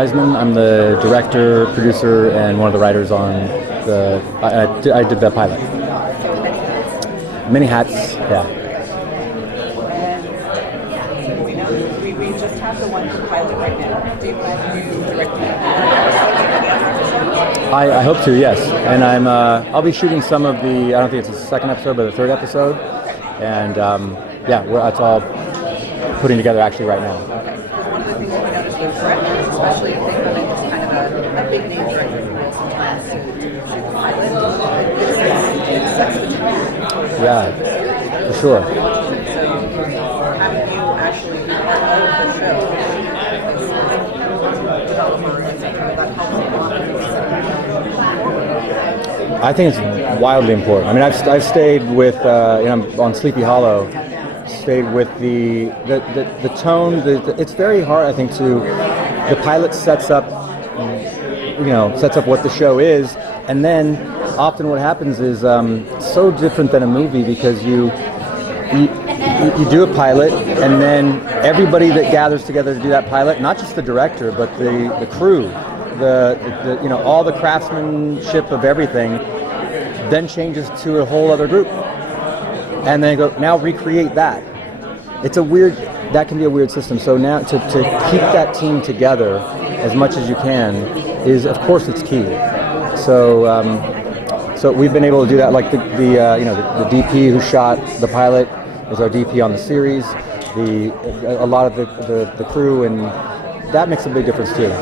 Wiseman. I'm the director, producer, and one of the writers on the. I did the pilot. Many hats, yeah. We just have the one for pilot right now. Do you plan to direct that? I hope to, yes. And I'll be shooting some of the. I don't think it's the second episode, but the third episode. And yeah, that's all putting together actually right now. Okay. One of the things we noticed with directors, especially if they come in with kind of a big name director who will sometimes to shoot the pilot, it sets the tone. Yeah, for sure. So having you actually be part of the show, developers, etc., that helps a lot. I think it's wildly important. I mean, I've stayed with on Sleepy Hollow. Stayed with the tone. It's very hard, I think, to the pilot sets up what the show is, and then often what happens is so different than a movie because you do a pilot, and then everybody that gathers together to do that pilot, not just the director but the crew, all the craftsmanship of everything, then changes to a whole other group, and then go now recreate that. That can be a weird system. So now to keep that team together as much as you can is, of course, it's key. So we've been able to do that. Like the DP who shot the pilot is our DP on the series. A lot of the crew, and that makes a big difference too.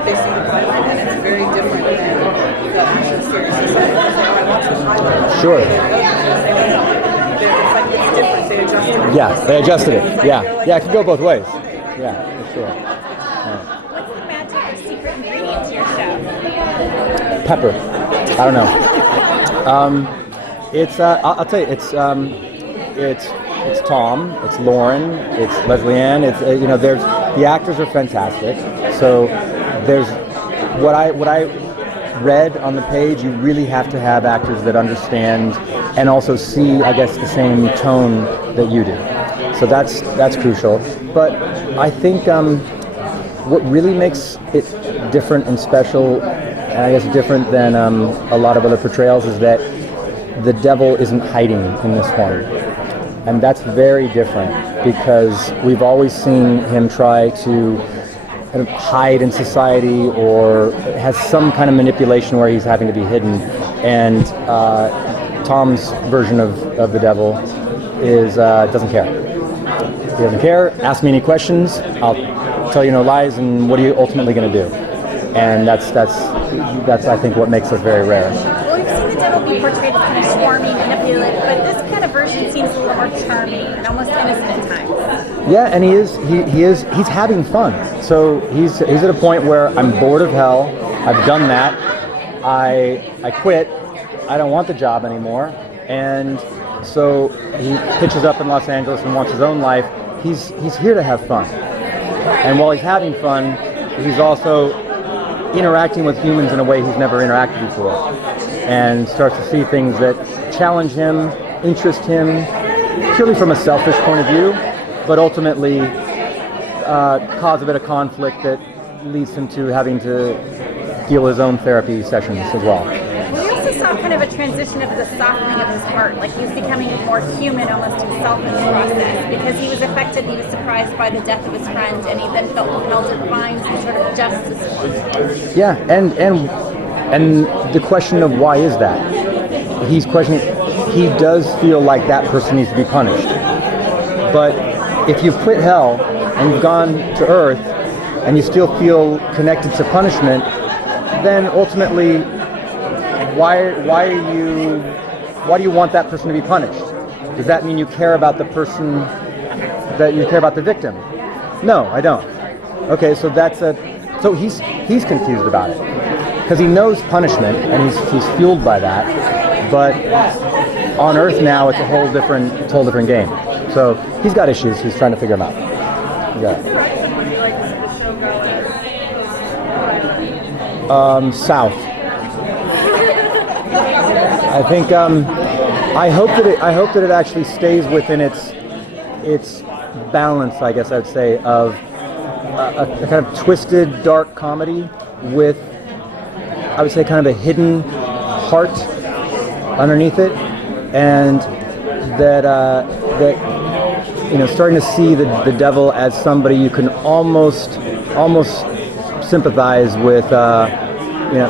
They see the pilot and it's very different than the actual series. I watched the pilot. Sure. It's like it's different. They adjusted it. Yeah, they adjusted it. Yeah, it can go both ways. Yeah, for sure. What's the magic or secret ingredient to your show? Pepper. I don't know. I'll tell you. It's Tom. It's Lauren. It's Leslie Ann. It's there's the actors are fantastic. So there's what I read on the page. You really have to have actors that understand and also see, I guess, the same tone that you do. So that's crucial. But I think what really makes it different and special, and I guess different than a lot of other portrayals, is that the devil isn't hiding in this one. And that's very different because we've always seen him try to kind of hide in society or has some kind of manipulation where he's having to be hidden. And Tom's version of the devil is doesn't care. He doesn't care. Ask me any questions. I'll tell you no lies. And what are you ultimately going to do? And that's I think what makes us very rare. Well, we've seen the devil be portrayed as kind of swarmy, manipulative, but this kind of version seems a little more charming and almost innocent at times. Yeah, and he's having fun. So he's at a point where I'm bored of hell. I've done that. I quit. I don't want the job anymore. And so he pitches up in Los Angeles and wants his own life. He's here to have fun. And while he's having fun, he's also interacting with humans in a way he's never interacted before, and starts to see things that challenge him, interest him, purely from a selfish point of view, but ultimately cause a bit of conflict that leads him to having to deal with his own therapy sessions as well. We also saw kind of a transition of the softening of his heart, like he was becoming more human almost himself in the process, because he was affected, he was surprised by the death of his friend, and he then felt compelled to find some sort of justice. Yeah, and the question of why is that? He's questioning, he does feel like that person needs to be punished. But if you've quit hell and you've gone to earth and you still feel connected to punishment, then ultimately why do you want that person to be punished? Does that mean you care about the person, that you care about the victim? No, I don't. Okay, so so he's confused about it because he knows punishment and he's fueled by that. But on Earth now, it's a whole different game. So he's got issues. He's trying to figure them out. Yeah. South. I think I hope that it actually stays within its balance, I guess I'd say, of a kind of twisted, dark comedy with, I would say, kind of a hidden heart underneath it, and that starting to see the devil as somebody you can almost sympathize with.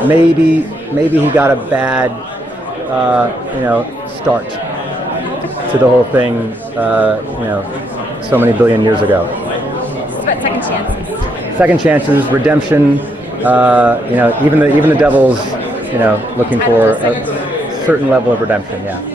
Maybe he got a bad start to the whole thing. So many billion years ago. It's about second chances. Second chances, redemption. Even the devil's looking for a certain level of redemption. Yeah.